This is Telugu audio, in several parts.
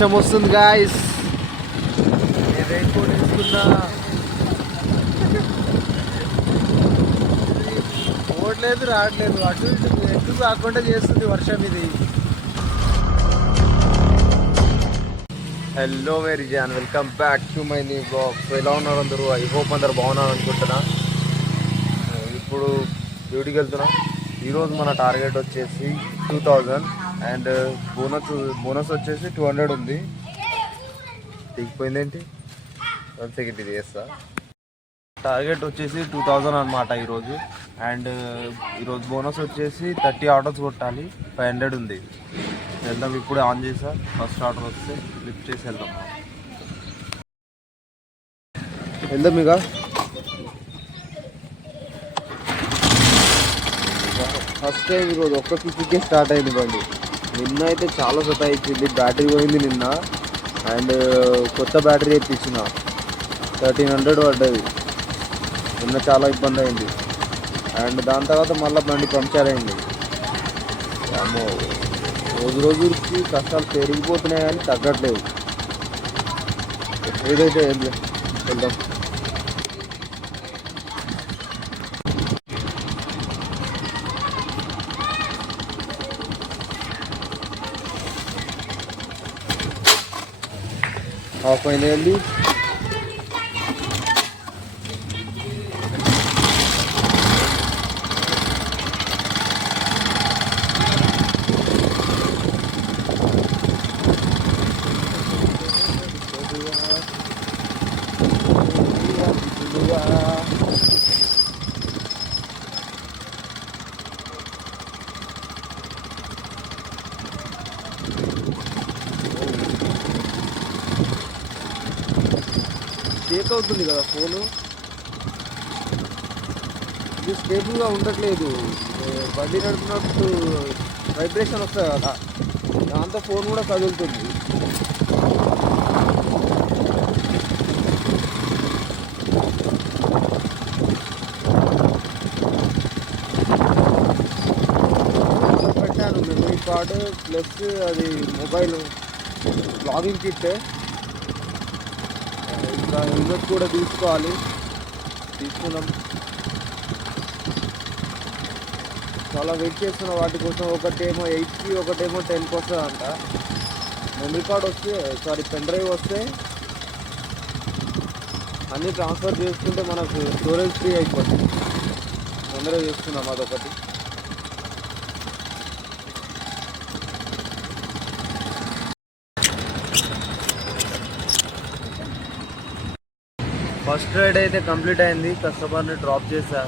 వర్షం వస్తుంది గాయస్. రెయిన్ కోట్ వేసుకున్నా, పోవట్లేదు రావట్లేదు, అటు ఇటు ఎటు కాకుండా చేస్తుంది వర్షం ఇది. Hello very John, welcome back to my new blog. So ఎలా ఉన్నారు అందరూ? ఐ హోప్ అందరు బాగున్నారు అనుకుంటున్నా. ఇప్పుడు డ్యూటీకి వెళ్తున్నా. ఈరోజు మన టార్గెట్ వచ్చేసి 2000 అండ్ బోనస్ వచ్చేసి 200 ఉంది. దిగిపోయిందేంటి? 1 సెకండ్ ఇది చేస్తా. టార్గెట్ వచ్చేసి 2000 అనమాట ఈరోజు. అండ్ ఈరోజు బోనస్ వచ్చేసి 30 ఆర్డర్స్ కొట్టాలి. 500 ఉంది. వెళ్దాం, ఇప్పుడే ఆన్ చేసా. ఫస్ట్ ఆర్డర్ వస్తే లిఫ్ట్ చేసి వెళ్దాం. ఇక ఫస్ట్ టైం ఈరోజు ఒక్క కిక్కే స్టార్ట్ అయింది బండి. నిన్న అయితే చాలా సతాయించింది. బ్యాటరీ పోయింది నిన్న. అండ్ కొత్త బ్యాటరీ తెప్పించిన 1300 పడ్డది. నిన్న చాలా ఇబ్బంది అయింది. అండ్ దాని తర్వాత మళ్ళీ బండి పంక్చర్ అయింది. అమ్మో, రోజుకి కష్టాలు పెరిగిపోతున్నాయి కానీ తగ్గట్లేదు. ఏదైతే వెళ్దాం. ఆఫ్ అయిన వెళ్ళి షేక్ అవుతుంది కదా ఫోను. ఇది స్టేబుల్గా ఉండట్లేదు. బండి నడుపునప్పుడు వైబ్రేషన్ వస్తుంది కదా, దాంతో ఫోన్ కూడా కదులుతుంది. పెట్టాను మెమరీ కార్డు ప్లస్ అది మొబైల్ లాగిన్ కిట్. ఇంకా హెల్మెట్ కూడా తీసుకున్నాం. చాలా వెయిట్ చేస్తున్నా వాటి కోసం. ఒకటేమో 8కి, ఒకటేమో 10కి వస్తుంది అంట. మెమరీ కార్డ్ వస్తే, పెన్ డ్రైవ్ వస్తే అన్నీ ట్రాన్స్ఫర్ చేసుకుంటే మనకు స్టోరేజ్ ఫ్రీ అయిపోతుంది. తొందరగా చేస్తున్నాం అదొకటి. ఫస్ట్ రైడ్ అయితే కంప్లీట్ అయింది. కస్టమర్ని డ్రాప్ చేశా,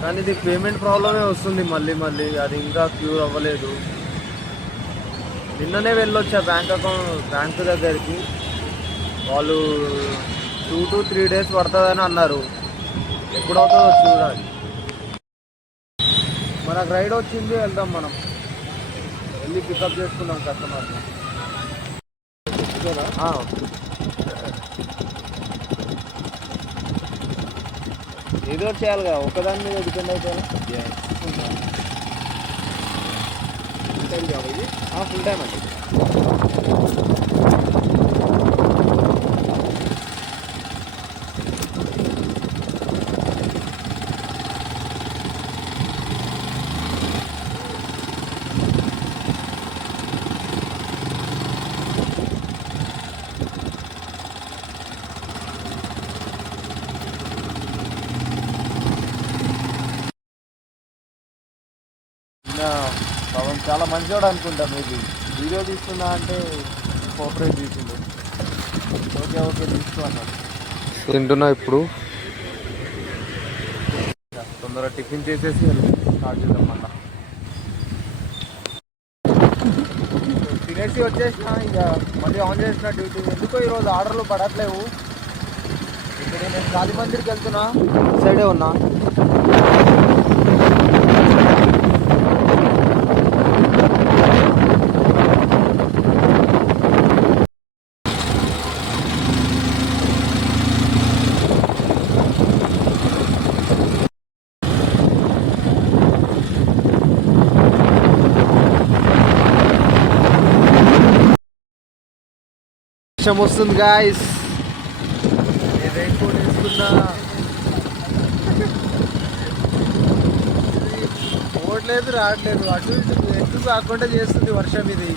కానీ ఇది పేమెంట్ ప్రాబ్లమే వస్తుంది మళ్ళీ. అది ఇంకా క్యూర్ అవ్వలేదు. నిన్ననే వెళ్ళొచ్చా బ్యాంక్ దగ్గరికి. వాళ్ళు 2 to 3 days పడుతుందని అన్నారు. ఎప్పుడవుతుందో చూడాలి. మనకు రైడ్ వచ్చింది, వెళ్దాం. మనం వెళ్ళి పికప్ చేసుకున్నాం కస్టమర్ని. ఏదో చేయాలి కదా, ఒకదాని మీద డిపెండ్ అయిపోయాను. ఫుల్ టైం జాబ్ ఇది. ఫుల్ టైం అండి. పాపం చాలా మంచివాడు అనుకుంటా. మేబీ వీడియో తీసుకున్నా అంటే కోఆపరేట్ చేసిండు. ఓకే తీసుకో అన్నాడు. తింటున్నా ఇప్పుడు. తొందరగా టిఫిన్ చేసేసి స్టార్ట్ చేద్దాం. మళ్ళా తినేసి వచ్చేసిన, ఇక మళ్ళీ ఆన్ చేసిన డ్యూటీ. ఎందుకో ఈరోజు ఆర్డర్లు పడట్లేవు. ఇక్కడ నేను గాలి మందిర్కి వెళ్తున్నా, సైడే ఉన్నా. వర్షం వస్తుంది గాయస్. రెయిన్ కోట్ వేసుకున్నా. పోవట్లేదు రావట్లేదు, అటు ఇటు ఎటు కాకుండా చేస్తుంది వర్షం ఇది.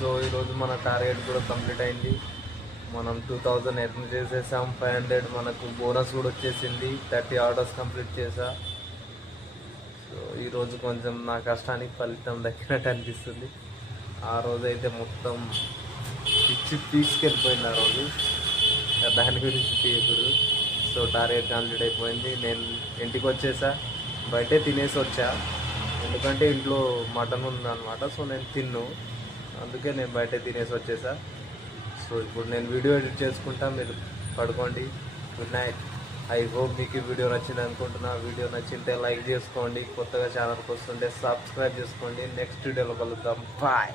సో ఈరోజు మన టార్గెట్ కూడా కంప్లీట్ అయింది. మనం 2000 ఎర్న్ చేసేసాం. 500 మనకు బోనస్ కూడా వచ్చేసింది. 30 ఆర్డర్స్ కంప్లీట్ చేసా. సో ఈరోజు కొంచెం నా కష్టానికి ఫలితం దక్కినట్టు అనిపిస్తుంది. ఆ రోజు అయితే మొత్తం పిచ్చి తీసుకెళ్ళిపోయింది ఆ రోజు. దాని గురించి తీయకూడదు. సో టార్గెట్ కంప్లీట్ అయిపోయింది. నేను ఇంటికి వచ్చేసా. బయటే తినేసి వచ్చా, ఎందుకంటే ఇంట్లో మటన్ ఉందన్నమాట. సో నేను తిన్ను, అందుకే నేను బయట తినేసి వచ్చేసా. సో ఇప్పుడు నేను వీడియో ఎడిట్ చేసుకుంటా, మీరు పడుకోండి. Good night. ఐ హోప్ మీకు ఈ వీడియో నచ్చింది అనుకుంటున్నా. వీడియో నచ్చింటే లైక్ చేసుకోండి, కొత్తగా ఛానల్కి వస్తుంటే సబ్స్క్రైబ్ చేసుకోండి. నెక్స్ట్ వీడియోలో కలుద్దాం. బాయ్.